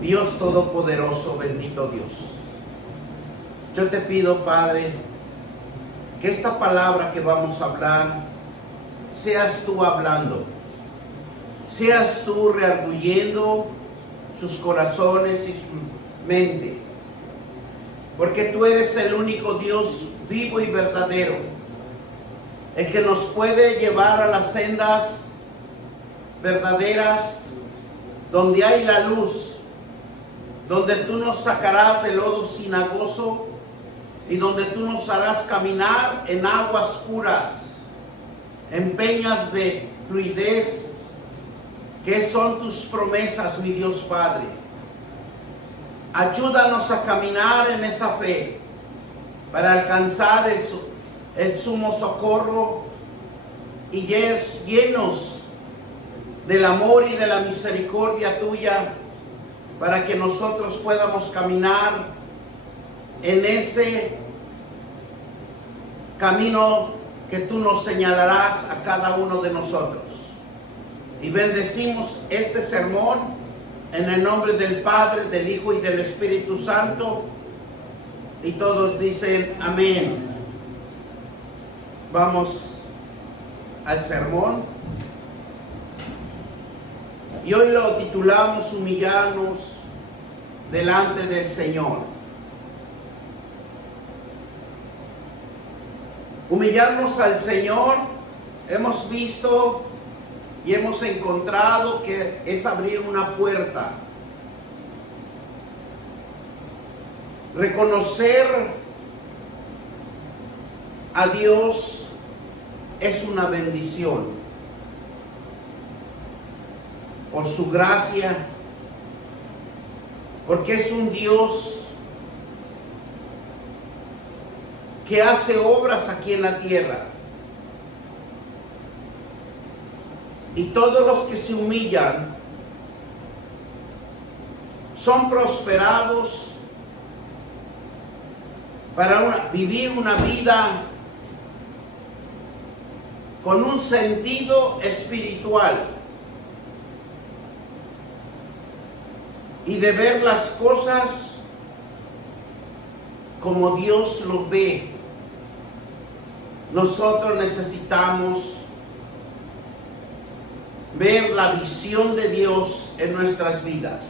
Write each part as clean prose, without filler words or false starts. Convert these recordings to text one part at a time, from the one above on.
Dios Todopoderoso, bendito Dios. Yo te pido, Padre, que esta palabra que vamos a hablar, seas tú hablando, seas tú rearguyendo sus corazones y su mente, porque tú eres el único Dios vivo y verdadero, el que nos puede llevar a las sendas verdaderas, donde hay la luz, donde tú nos sacarás del lodo cenagoso y donde tú nos harás caminar en aguas puras, en peñas de fluidez, que son tus promesas, mi Dios Padre. Ayúdanos a caminar en esa fe para alcanzar el sumo socorro y llenos del amor y de la misericordia tuya, para que nosotros podamos caminar en ese camino que tú nos señalarás a cada uno de nosotros. Y bendecimos este sermón en el nombre del Padre, del Hijo y del Espíritu Santo. Y todos dicen amén. Vamos al sermón. Y hoy lo titulamos Humillarnos delante del Señor. Humillarnos al Señor, hemos visto y hemos encontrado que es abrir una puerta. Reconocer a Dios es una bendición. Por su gracia, porque es un Dios que hace obras aquí en la tierra. Y todos los que se humillan son prosperados para vivir una vida con un sentido espiritual y de ver las cosas como Dios los ve. Nosotros necesitamos ver la visión de Dios en nuestras vidas,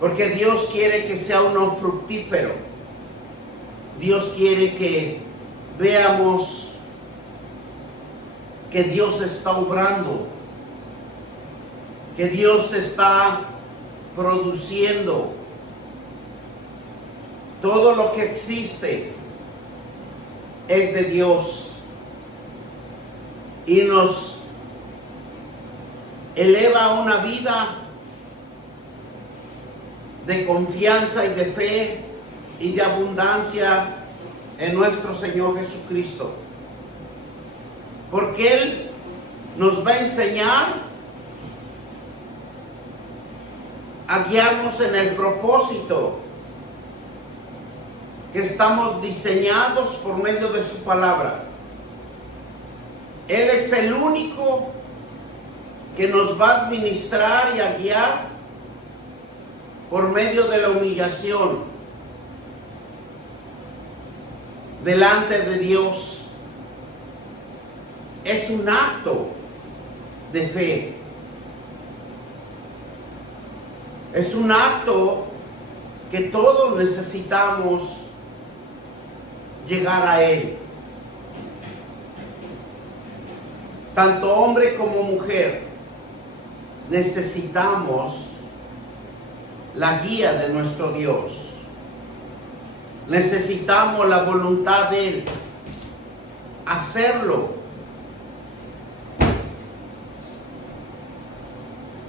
porque Dios quiere que sea uno fructífero. Dios quiere que veamos que Dios está obrando, que Dios está produciendo. Todo lo que existe es de Dios y nos eleva a una vida de confianza y de fe y de abundancia en nuestro Señor Jesucristo, porque Él nos va a enseñar a guiarnos en el propósito que estamos diseñados por medio de su palabra. Él es el único que nos va a administrar y a guiar por medio de la humillación delante de Dios. Es un acto de fe. Es un acto que todos necesitamos llegar a Él. Tanto hombre como mujer necesitamos la guía de nuestro Dios. Necesitamos la voluntad de Él. Hacerlo.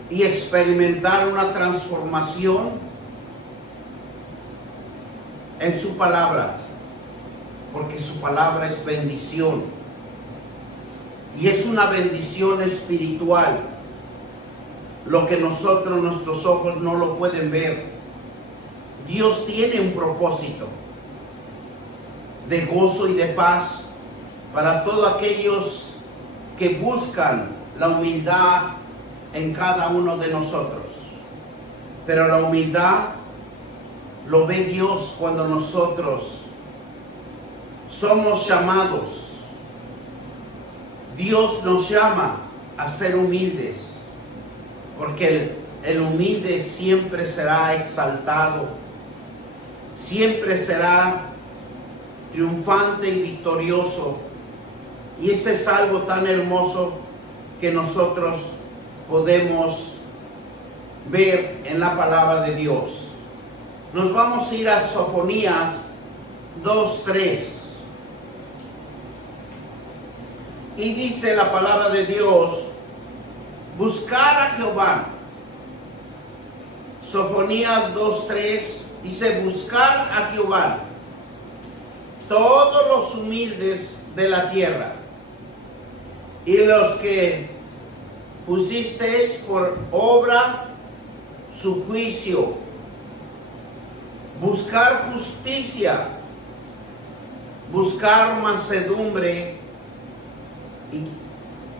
Y experimentar una transformación en su palabra, porque su palabra es bendición y es una bendición espiritual, lo que nuestros ojos no lo pueden ver. Dios tiene un propósito de gozo y de paz para todos aquellos que buscan la humildad en cada uno de nosotros. Pero la humildad lo ve Dios cuando nosotros somos llamados. Dios nos llama a ser humildes, porque el humilde siempre será exaltado, siempre será triunfante y victorioso. Y eso es algo tan hermoso que nosotros podemos ver en la palabra de Dios. Nos vamos a ir a Sofonías 2:3. Y dice la palabra de Dios: buscar a Jehová. Sofonías 2:3 dice: buscar a Jehová, todos los humildes de la tierra, y los que pusisteis por obra su juicio. Buscar justicia, buscar mansedumbre,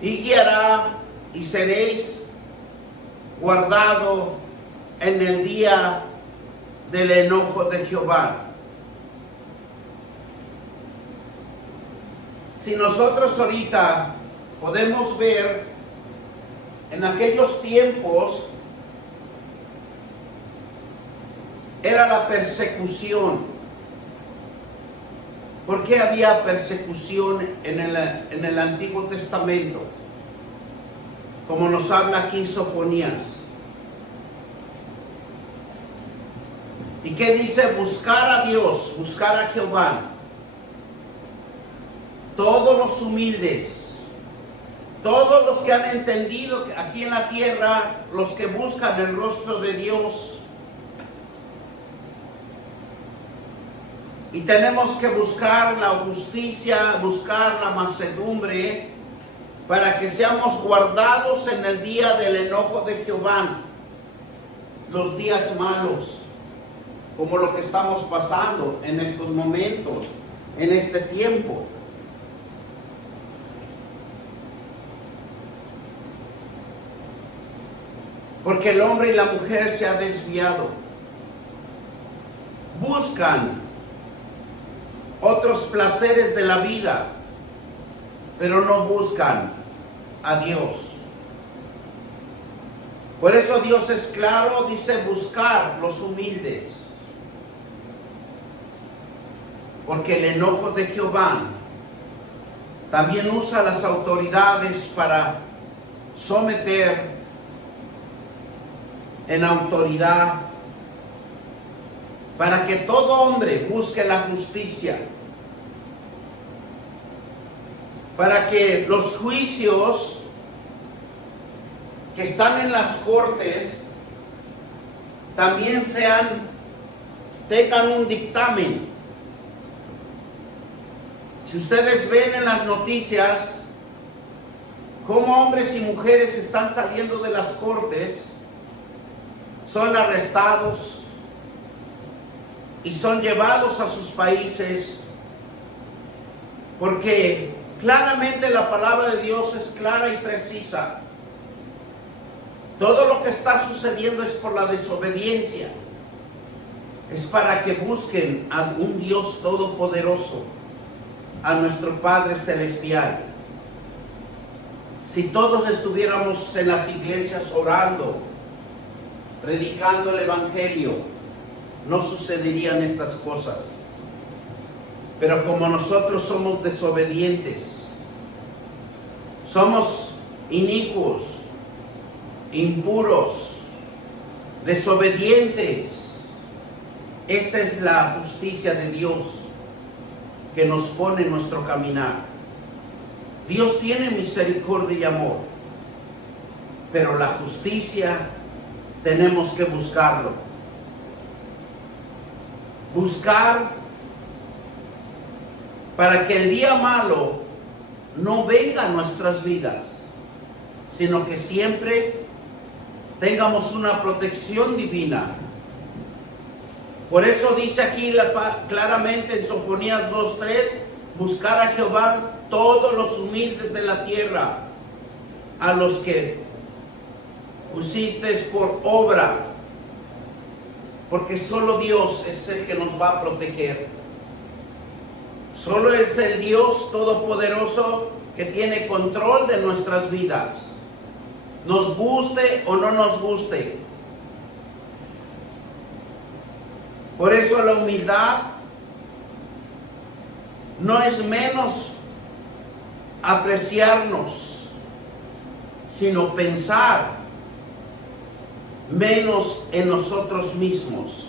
y guiará, y seréis guardado en el día del enojo de Jehová. Si nosotros ahorita podemos ver, en aquellos tiempos era la persecución. ¿Por qué había persecución en el Antiguo Testamento? Como nos habla aquí Sofonías. ¿Y qué dice? Buscar a Dios, buscar a Jehová. Todos los humildes, todos los que han entendido que aquí en la tierra, los que buscan el rostro de Dios. Y tenemos que buscar la justicia, buscar la mansedumbre, para que seamos guardados en el día del enojo de Jehová. Los días malos, como lo que estamos pasando en estos momentos, en este tiempo. Porque el hombre y la mujer se han desviado. Buscan otros placeres de la vida, pero no buscan a Dios. Por eso Dios es claro, dice: buscar los humildes. Porque el enojo de Jehová también usa las autoridades para someter en autoridad, para que todo hombre busque la justicia, para que los juicios que están en las cortes también tengan un dictamen. Si ustedes ven en las noticias cómo hombres y mujeres que están saliendo de las cortes son arrestados y son llevados a sus países, porque claramente la palabra de Dios es clara y precisa. Todo lo que está sucediendo es por la desobediencia. Es para que busquen a un Dios todopoderoso, a nuestro Padre Celestial. Si todos estuviéramos en las iglesias orando, predicando el Evangelio, no sucederían estas cosas. Pero como nosotros somos desobedientes, somos inicuos, impuros, desobedientes, esta es la justicia de Dios que nos pone en nuestro caminar. Dios tiene misericordia y amor, pero la justicia tenemos que buscarlo. Buscar para que el día malo no venga a nuestras vidas, sino que siempre tengamos una protección divina. Por eso dice aquí claramente en Sofonías 2:3: buscar a Jehová todos los humildes de la tierra, a los que pusiste por obra, porque solo Dios es el que nos va a proteger. Solo es el Dios todopoderoso que tiene control de nuestras vidas, nos guste o no nos guste. Por eso la humildad no es menos apreciarnos, sino pensar menos en nosotros mismos.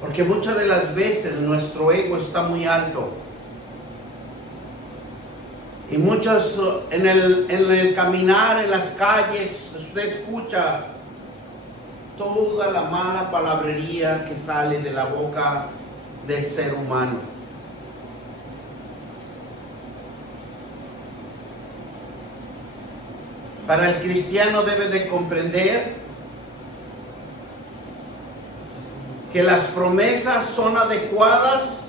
Porque muchas de las veces nuestro ego está muy alto. Y muchos en el caminar en las calles, usted escucha toda la mala palabrería que sale de la boca del ser humano. Para el cristiano debe de comprender que las promesas son adecuadas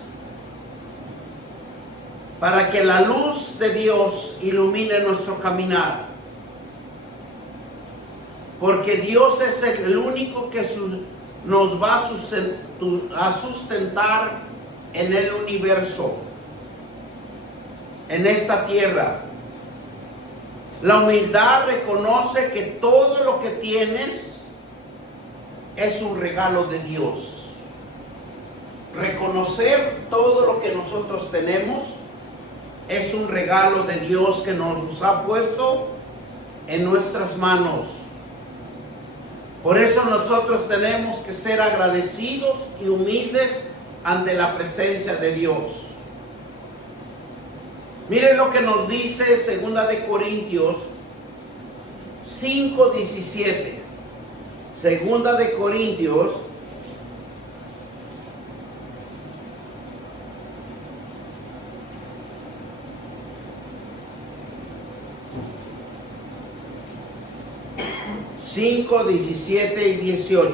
para que la luz de Dios ilumine nuestro caminar. Porque Dios es el único que nos va a sustentar en el universo, en esta tierra. La humildad reconoce que todo lo que tienes es un regalo de Dios. Reconocer todo lo que nosotros tenemos es un regalo de Dios que nos ha puesto en nuestras manos. Por eso nosotros tenemos que ser agradecidos y humildes ante la presencia de Dios. Miren lo que nos dice 2 de Corintios 5:17. 2 de Corintios 5, 17 y 18.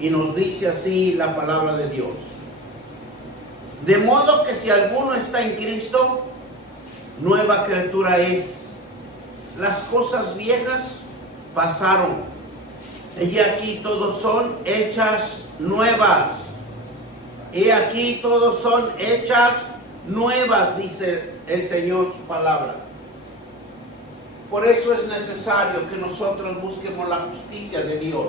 Y nos dice así la palabra de Dios. De modo que si alguno está en Cristo, nueva criatura es. Las cosas viejas pasaron. Y aquí todos son hechas nuevas. Y aquí todos son hechas nuevas, dice el Señor su palabra. Por eso es necesario que nosotros busquemos la justicia de Dios.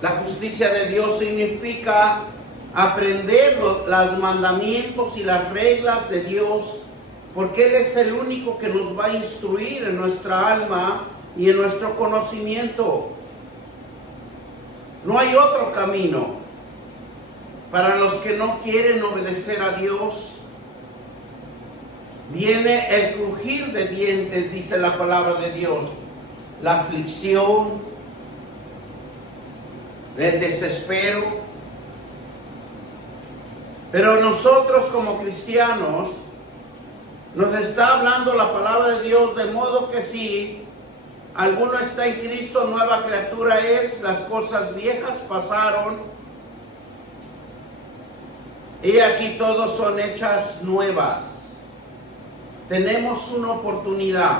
La justicia de Dios significa aprender los mandamientos y las reglas de Dios, porque Él es el único que nos va a instruir en nuestra alma y en nuestro conocimiento. No hay otro camino. Para los que no quieren obedecer a Dios, viene el crujir de dientes, dice la palabra de Dios, la aflicción, el desespero. Pero nosotros como cristianos, nos está hablando la palabra de Dios, de modo que si alguno está en Cristo, nueva criatura es, las cosas viejas pasaron, y aquí todos son hechas nuevas. Tenemos una oportunidad,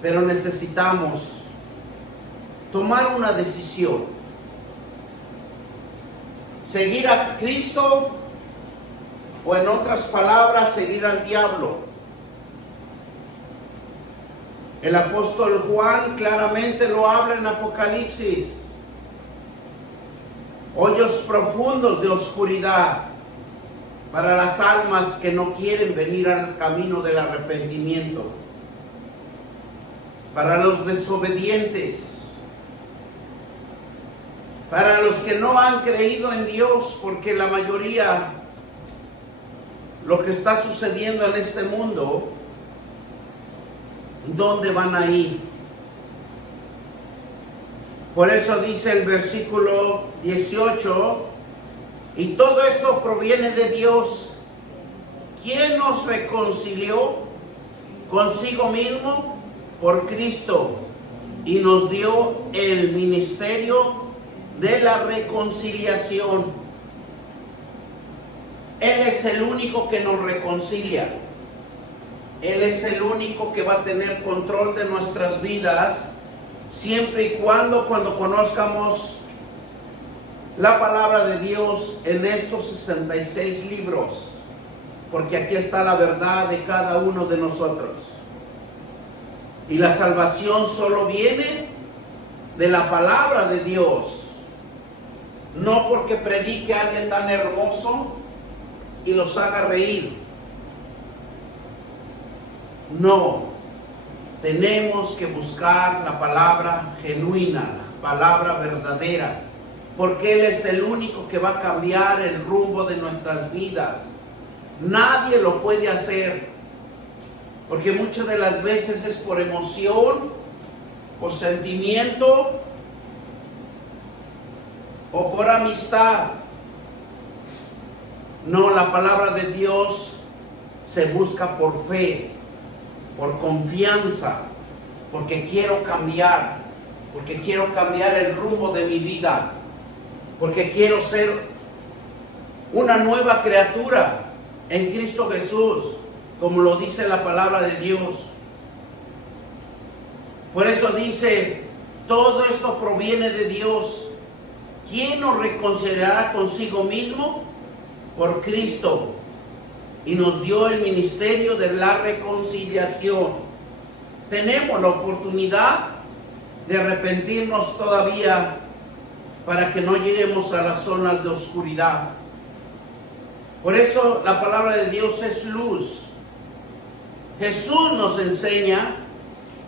pero necesitamos tomar una decisión. Seguir a Cristo o, en otras palabras, seguir al diablo. El apóstol Juan claramente lo habla en Apocalipsis. Hoyos profundos de oscuridad para las almas que no quieren venir al camino del arrepentimiento, para los desobedientes, para los que no han creído en Dios, porque la mayoría, lo que está sucediendo en este mundo, ¿dónde van a ir? Por eso dice el versículo 18, y todo esto proviene de Dios, quien nos reconcilió consigo mismo por Cristo y nos dio el ministerio de la reconciliación. Él es el único que nos reconcilia. Él es el único que va a tener control de nuestras vidas, siempre y cuando conozcamos la palabra de Dios en estos 66 libros, porque aquí está la verdad de cada uno de nosotros. Y la salvación solo viene de la palabra de Dios, no porque predique a alguien tan hermoso y los haga reír. No, tenemos que buscar la palabra genuina, la palabra verdadera, porque Él es el único que va a cambiar el rumbo de nuestras vidas. Nadie lo puede hacer, porque muchas de las veces es por emoción, por sentimiento o por amistad. No, la palabra de Dios se busca por fe, por confianza, porque quiero cambiar el rumbo de mi vida, porque quiero ser una nueva criatura en Cristo Jesús, como lo dice la palabra de Dios. Por eso dice, todo esto proviene de Dios. ¿Quién nos reconciliará consigo mismo? Por Cristo. Y nos dio el ministerio de la reconciliación. Tenemos la oportunidad de arrepentirnos todavía para que no lleguemos a las zonas de oscuridad. Por eso la palabra de Dios es luz. Jesús nos enseña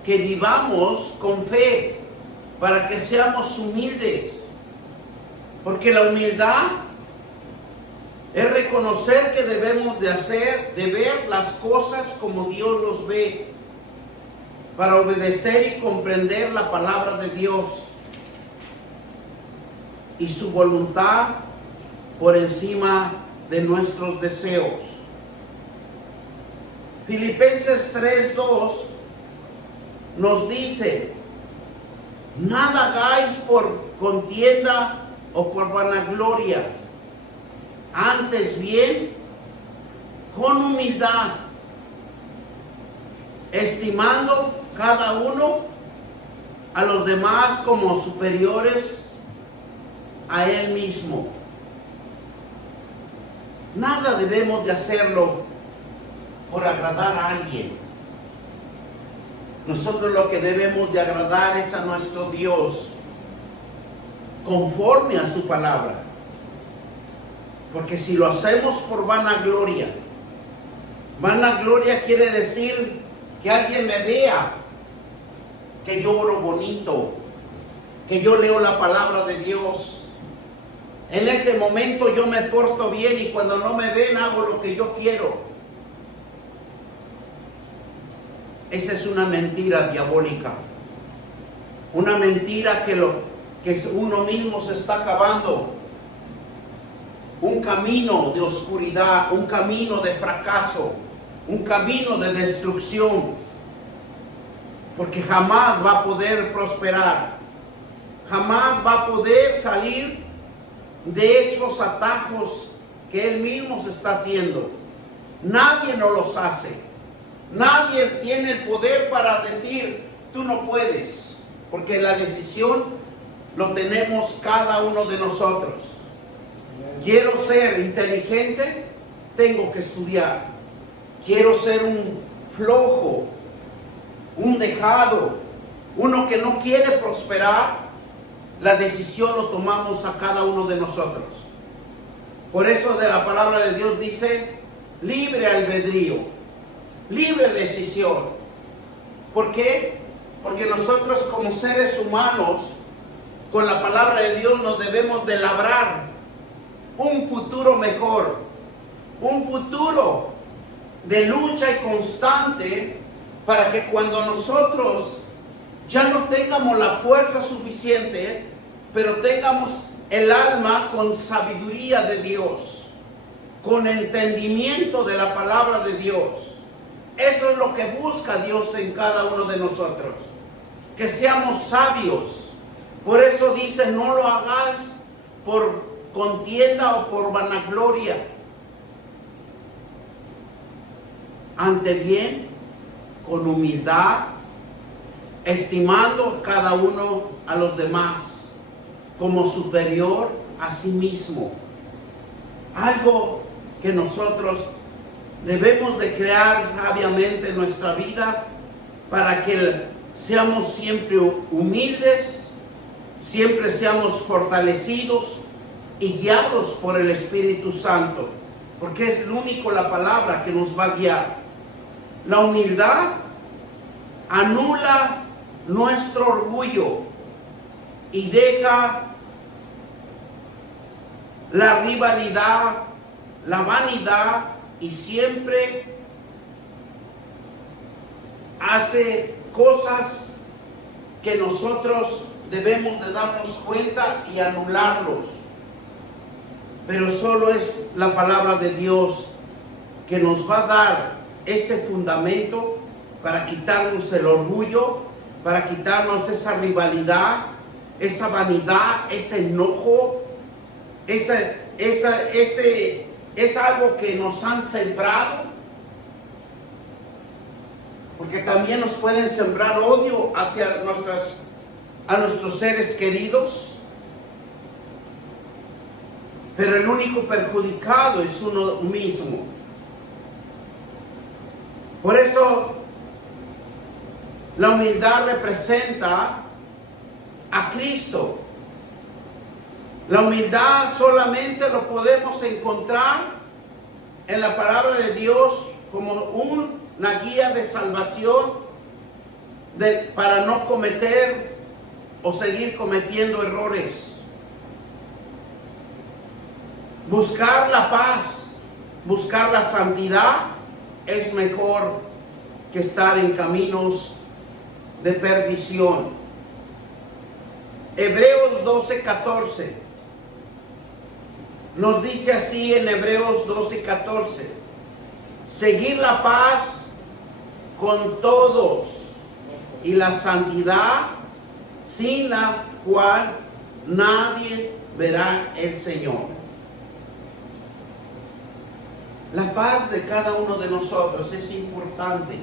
que vivamos con fe para que seamos humildes, porque la humildad es reconocer que debemos de ver las cosas como Dios los ve, para obedecer y comprender la palabra de Dios y su voluntad por encima de nuestros deseos. Filipenses 3:2 nos dice, nada hagáis por contienda o por vanagloria, antes bien con humildad, estimando cada uno a los demás como superiores a él mismo. Nada debemos de hacerlo por agradar a alguien. Nosotros lo que debemos de agradar es a nuestro Dios, conforme a su palabra. Porque si lo hacemos por vanagloria quiere decir que alguien me vea, que yo oro bonito, que yo leo la palabra de Dios. En ese momento yo me porto bien y cuando no me ven hago lo que yo quiero. Esa es una mentira diabólica. Una mentira que uno mismo se está acabando. Un camino de oscuridad, un camino de fracaso, un camino de destrucción. Porque jamás va a poder prosperar. Jamás va a poder salir de esos atajos que él mismo se está haciendo. Nadie nos los hace. Nadie tiene el poder para decir, tú no puedes. Porque la decisión lo tenemos cada uno de nosotros. Quiero ser inteligente, tengo que estudiar. Quiero ser un flojo, un dejado, uno que no quiere prosperar. La decisión lo tomamos a cada uno de nosotros. Por eso de la palabra de Dios dice, libre albedrío, libre decisión. ¿Por qué? Porque nosotros como seres humanos, con la palabra de Dios nos debemos de labrar un futuro mejor, un futuro de lucha y constante, para que cuando nosotros ya no tengamos la fuerza suficiente, pero tengamos el alma con sabiduría de Dios, con entendimiento de la palabra de Dios. Eso es lo que busca Dios en cada uno de nosotros, que seamos sabios. Por eso dice, no lo hagas por contienda o por vanagloria, ante bien con humildad, estimando cada uno a los demás como superior a sí mismo. Algo que nosotros debemos de crear sabiamente en nuestra vida para que seamos siempre humildes, siempre seamos fortalecidos y guiados por el Espíritu Santo, porque es la palabra que nos va a guiar. La humildad anula nuestro orgullo y deja la rivalidad, la vanidad, y siempre hace cosas que nosotros debemos de darnos cuenta y anularlos. Pero solo es la palabra de Dios que nos va a dar ese fundamento para quitarnos el orgullo, para quitarnos esa rivalidad, esa vanidad, ese enojo, es algo que nos han sembrado, porque también nos pueden sembrar odio hacia a nuestros seres queridos, pero el único perjudicado es uno mismo. Por eso la humildad representa a Cristo. La humildad solamente lo podemos encontrar en la palabra de Dios como una guía de salvación para no cometer o seguir cometiendo errores. Buscar la paz, buscar la santidad es mejor que estar en caminos de perdición. Hebreos 12:14 nos dice así en Hebreos 12:14: seguir la paz con todos y la santidad, sin la cual nadie verá el Señor. La paz de cada uno de nosotros es importante,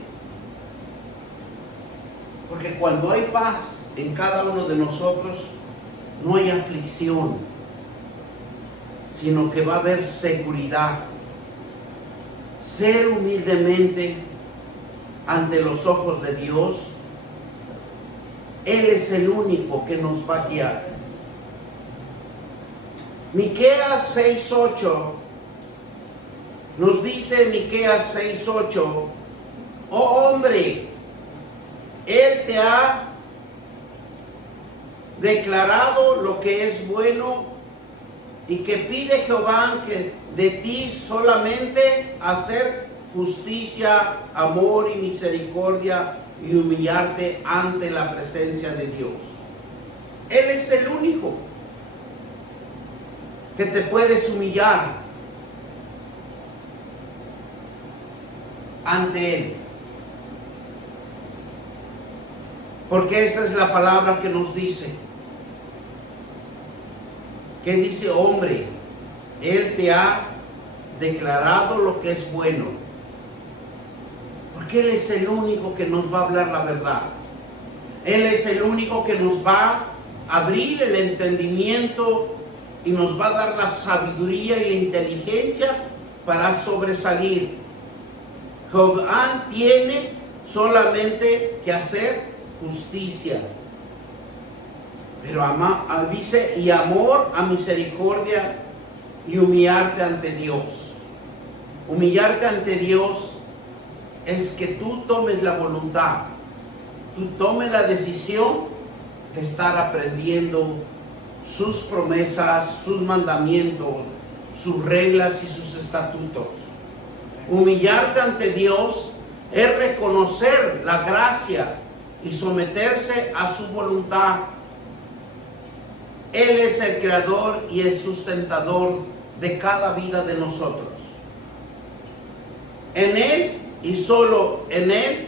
porque cuando hay paz en cada uno de nosotros, no hay aflicción, sino que va a haber seguridad. Ser humildemente ante los ojos de Dios, Él es el único que nos va a guiar. Miqueas 6:8 nos dice, Miqueas 6:8: oh hombre, Él te ha declarado lo que es bueno, y que pide Jehová que de ti solamente hacer justicia, amor y misericordia, y humillarte ante la presencia de Dios. Él es el único que te puedes humillar ante Él, porque esa es la palabra que nos dice. Que dice, hombre, Él te ha declarado lo que es bueno. Porque Él es el único que nos va a hablar la verdad. Él es el único que nos va a abrir el entendimiento y nos va a dar la sabiduría y la inteligencia para sobresalir. Jehová tiene solamente que hacer justicia. Pero dice, y amor a misericordia, y humillarte ante Dios. Humillarte ante Dios es que tú tomes la voluntad, tú tomes la decisión de estar aprendiendo sus promesas, sus mandamientos, sus reglas y sus estatutos. Humillarte ante Dios es reconocer la gracia y someterse a su voluntad. Él es el creador y el sustentador de cada vida de nosotros. En Él y solo en Él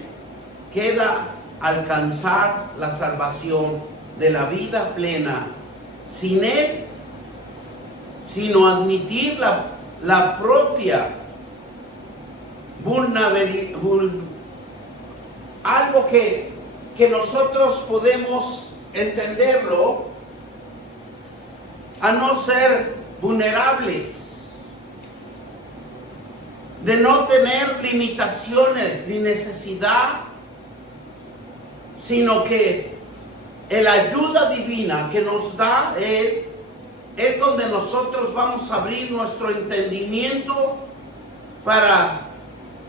queda alcanzar la salvación de la vida plena. Sin Él, sino admitir la algo que nosotros podemos entenderlo, a no ser vulnerables, de no tener limitaciones ni necesidad, sino que la ayuda divina que nos da Él es donde nosotros vamos a abrir nuestro entendimiento para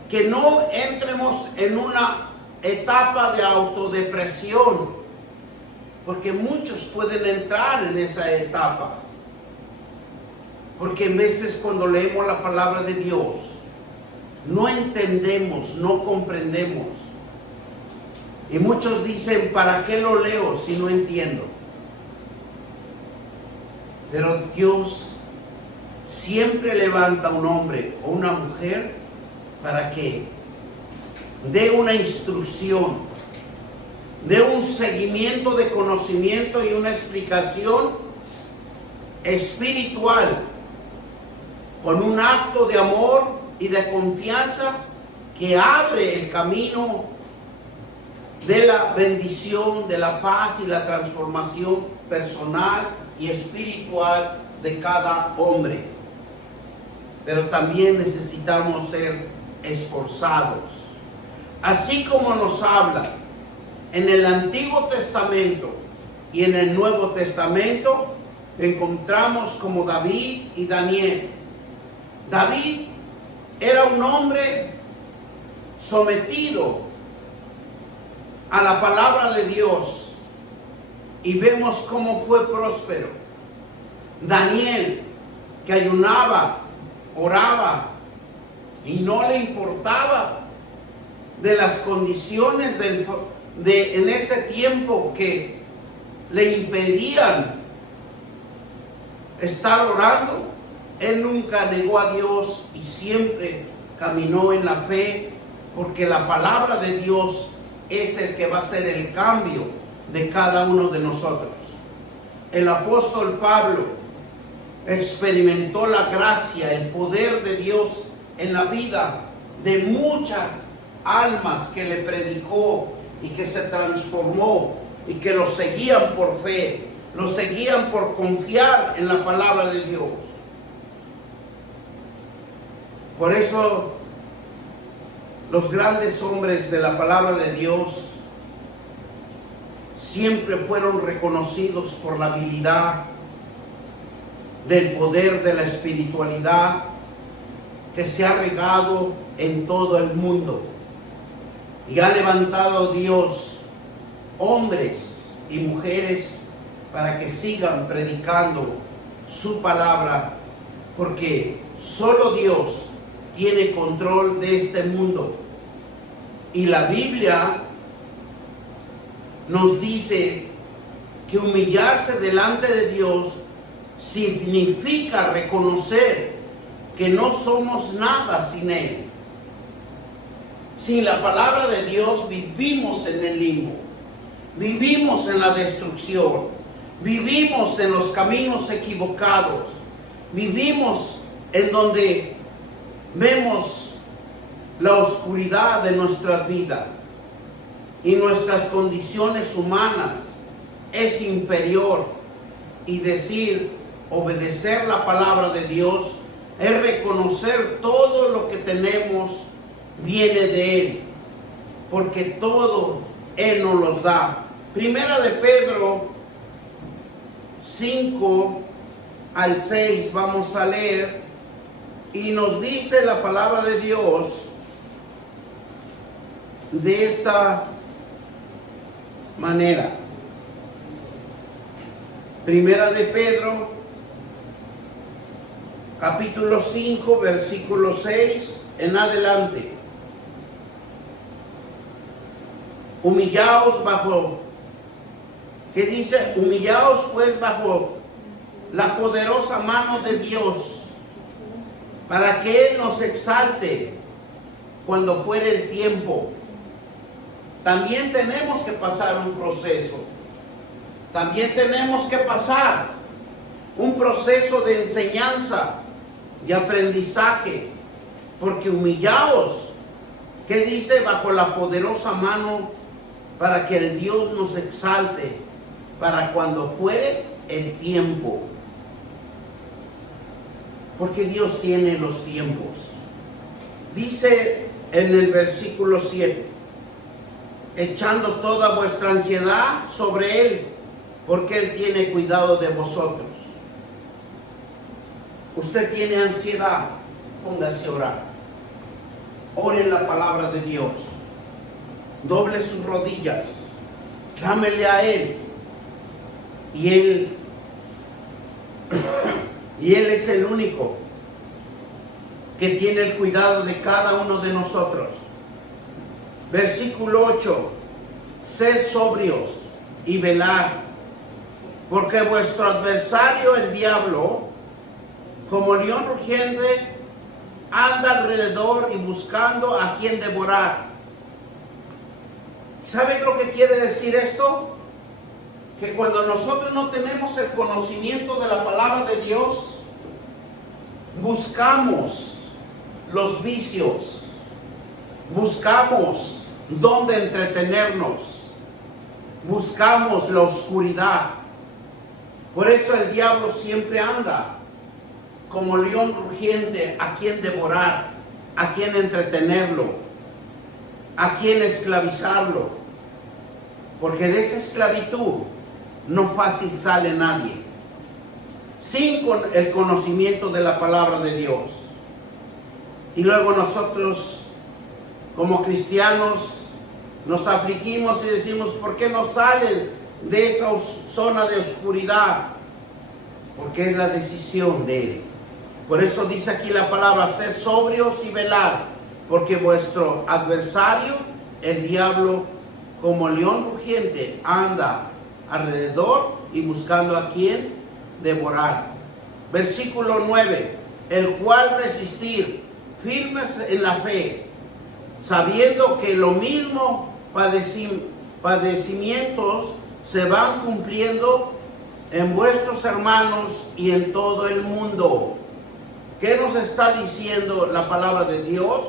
que no entremos en una etapa de autodepresión, porque muchos pueden entrar en esa etapa, porque en veces cuando leemos la palabra de Dios no entendemos, no comprendemos, y muchos dicen, ¿para qué lo leo si no entiendo? Pero Dios siempre levanta un hombre o una mujer para que dé una instrucción, dé un seguimiento de conocimiento y una explicación espiritual, con un acto de amor y de confianza que abre el camino de la bendición, de la paz y la transformación personal y espiritual de cada hombre. Pero también necesitamos ser esforzados. Así como nos habla en el Antiguo Testamento y en el Nuevo Testamento, encontramos como David y Daniel. David era un hombre sometido a la palabra de Dios y vemos cómo fue próspero. Daniel, que ayunaba, oraba y no le importaba de las condiciones en ese tiempo que le impedían estar orando. Él nunca negó a Dios y siempre caminó en la fe, porque la palabra de Dios es el que va a hacer el cambio de cada uno de nosotros. El apóstol Pablo experimentó la gracia, el poder de Dios en la vida de muchas almas que le predicó y que se transformó y que lo seguían por fe, lo seguían por confiar en la palabra de Dios. Por eso los grandes hombres de la palabra de Dios siempre fueron reconocidos por la habilidad del poder de la espiritualidad que se ha regado en todo el mundo. Y ha levantado Dios hombres y mujeres para que sigan predicando su palabra, porque solo Dios tiene control de este mundo. Y la Biblia nos dice que humillarse delante de Dios significa reconocer que no somos nada sin Él. Sin la palabra de Dios vivimos en el limbo, vivimos en la destrucción, vivimos en los caminos equivocados, vivimos en donde vemos la oscuridad de nuestra vida y nuestras condiciones humanas es inferior, y decir, obedecer la palabra de Dios es reconocer todo lo que tenemos viene de Él, porque todo Él nos los da. Primera de Pedro 5 al 6 vamos a leer, y nos dice la palabra de Dios de esta manera. Primera de Pedro, capítulo 5, versículo 6 en adelante. Humillaos bajo, ¿qué dice? Humillaos pues bajo la poderosa mano de Dios, para que Él nos exalte cuando fuere el tiempo. También tenemos que pasar un proceso. También tenemos que pasar un proceso de enseñanza, de aprendizaje, porque humillaos ¿Qué dice? Bajo la poderosa mano para que el Dios nos exalte para cuando fuere el tiempo. Porque Dios tiene los tiempos. Dice en el versículo 7, echando toda vuestra ansiedad sobre Él, porque Él tiene cuidado de vosotros. Usted tiene ansiedad, póngase a orar. Ore en la palabra de Dios. Doble sus rodillas. Clámele a Él. Y Él es el único que tiene el cuidado de cada uno de nosotros. Versículo 8. Sed sobrios y velad, porque vuestro adversario, el diablo, como león rugiente, anda alrededor y buscando a quien devorar. ¿Sabe lo que quiere decir esto? Que cuando nosotros no tenemos el conocimiento de la palabra de Dios, buscamos los vicios, buscamos dónde entretenernos, buscamos la oscuridad. Por eso el diablo siempre anda como león rugiente, a quien devorar, a quien entretenerlo, a quien esclavizarlo. Porque de esa esclavitud no fácil sale nadie, sin el conocimiento de la palabra de Dios. Y luego nosotros, como cristianos, nos afligimos y decimos, ¿por qué no salen de esa zona de oscuridad? Porque es la decisión de Él. Por eso dice aquí la palabra, sed sobrios y velad, porque vuestro adversario, el diablo, como león rugiente, anda alrededor y buscando a quien devorar. Versículo 9, el cual resistir firmes en la fe, sabiendo que lo mismo padecimientos se van cumpliendo en vuestros hermanos y en todo el mundo. ¿Qué nos está diciendo la palabra de Dios?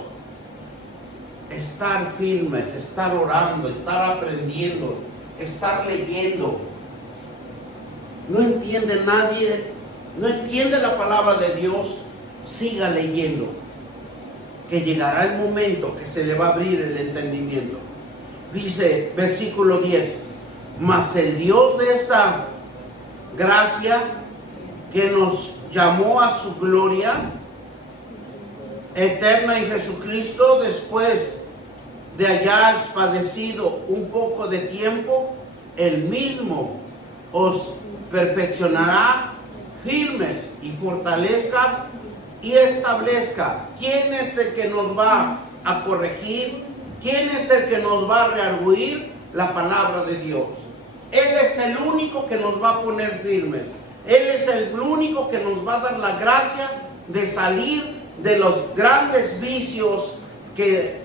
Estar firmes, estar orando, estar aprendiendo, estar leyendo. No entiende nadie, no entiende la palabra de Dios, siga leyendo, que llegará el momento que se le va a abrir el entendimiento. Dice, versículo 10, mas el Dios de esta gracia, que nos llamó a su gloria eterna en Jesucristo, después de hayáis padecido un poco de tiempo, Él mismo os perfeccionará, firmes y fortalezca y establezca. ¿Quién es el que nos va a corregir? ¿Quién es el que nos va a rearguir? La palabra de Dios. Él es el único que nos va a poner firmes. Él es el único que nos va a dar la gracia de salir de los grandes vicios que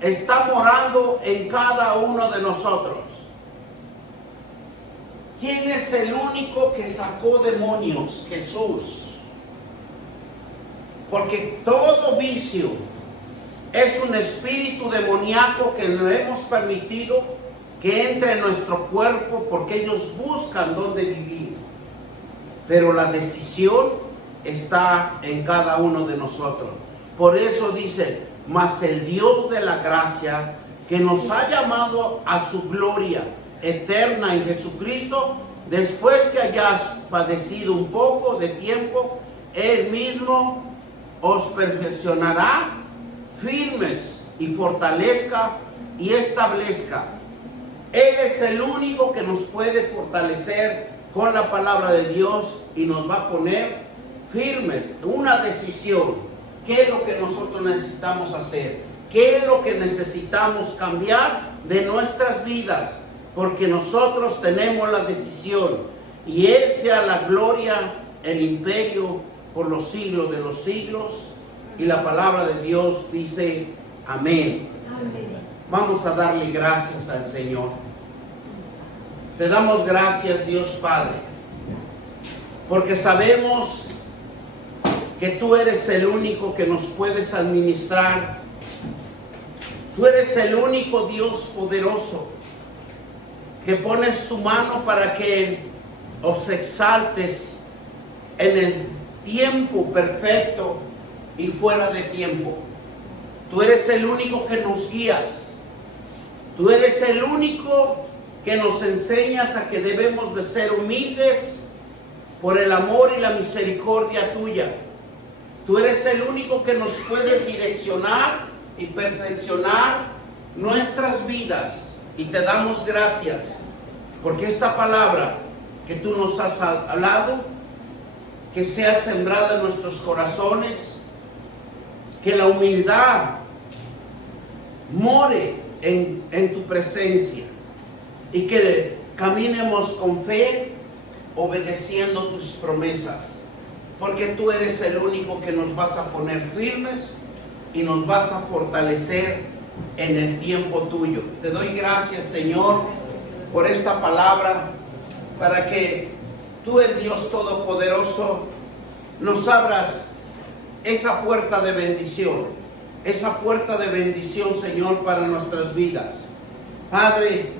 está morando en cada uno de nosotros. ¿Quién es el único que sacó demonios? Jesús. Porque todo vicio es un espíritu demoníaco que le hemos permitido que entre en nuestro cuerpo, porque ellos buscan dónde vivir. Pero la decisión está en cada uno de nosotros. Por eso dice, mas el Dios de la gracia, que nos ha llamado a su gloria eterna en Jesucristo, después que hayas padecido un poco de tiempo, Él mismo os perfeccionará, firmes y fortalezca y establezca. Él es el único que nos puede fortalecer con la palabra de Dios y nos va a poner firmes. Una decisión. ¿Qué es lo que nosotros necesitamos hacer? ¿Qué es lo que necesitamos cambiar de nuestras vidas? Porque nosotros tenemos la decisión. Y Él sea la gloria, el imperio por los siglos de los siglos. Y la palabra de Dios dice amén. Amén. Vamos a darle gracias al Señor. Te damos gracias, Dios Padre, porque sabemos que tú eres el único que nos puedes administrar Tú eres el único Dios poderoso que pones tu mano para que os exaltes en el tiempo perfecto y fuera de tiempo. Tú eres el único que nos guías. Tú eres el único que nos enseñas a que debemos de ser humildes por el amor y la misericordia tuya. Tú eres el único que nos puedes direccionar y perfeccionar nuestras vidas. Y te damos gracias porque esta palabra que tú nos has hablado, que sea sembrada en nuestros corazones, que la humildad more en tu presencia y que caminemos con fe, obedeciendo tus promesas, porque tú eres el único que nos vas a poner firmes y nos vas a fortalecer en el tiempo tuyo. Te doy gracias, Señor, por esta palabra, para que tú, el Dios Todopoderoso, nos abras esa puerta de bendición, Señor, para nuestras vidas. Padre,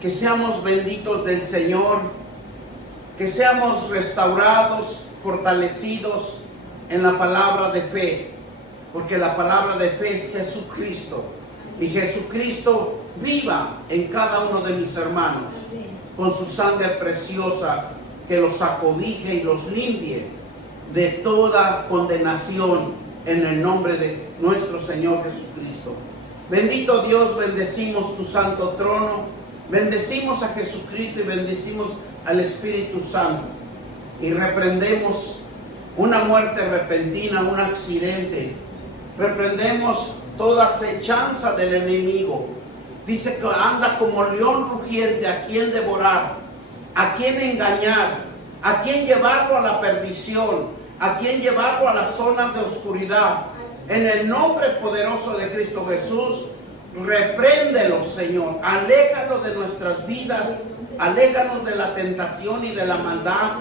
que seamos benditos del Señor, que seamos restaurados, fortalecidos en la palabra de fe, porque la palabra de fe es Jesucristo, y Jesucristo viva en cada uno de mis hermanos, con su sangre preciosa, que los acobije y los limpie de toda condenación, en el nombre de nuestro Señor Jesucristo. Bendito Dios, bendecimos tu santo trono, bendecimos a Jesucristo y bendecimos al Espíritu Santo, y reprendemos una muerte repentina, un accidente. Reprendemos toda acechanza del enemigo. Dice que anda como león rugiente, a quien devorar, a quien engañar, a quien llevarlo a la perdición, a quien llevarlo a las zonas de oscuridad. En el nombre poderoso de Cristo Jesús, repréndelo, Señor. Aléjalo de nuestras vidas, aléjanos de la tentación y de la maldad.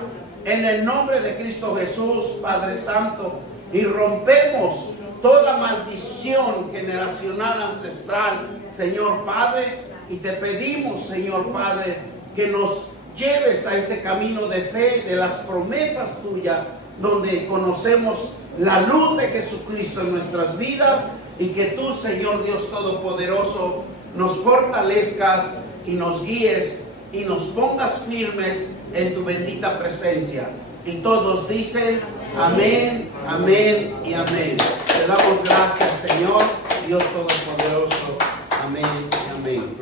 En el nombre de Cristo Jesús, Padre Santo, y rompemos toda maldición generacional, ancestral, Señor Padre, y te pedimos, Señor Padre, que nos lleves a ese camino de fe, de las promesas tuyas, donde conocemos la luz de Jesucristo en nuestras vidas, y que tú, Señor Dios Todopoderoso, nos fortalezcas y nos guíes y nos pongas firmes en tu bendita presencia. Y todos dicen amén, amén y amén. Te damos gracias, Señor, Dios Todopoderoso. Amén y amén.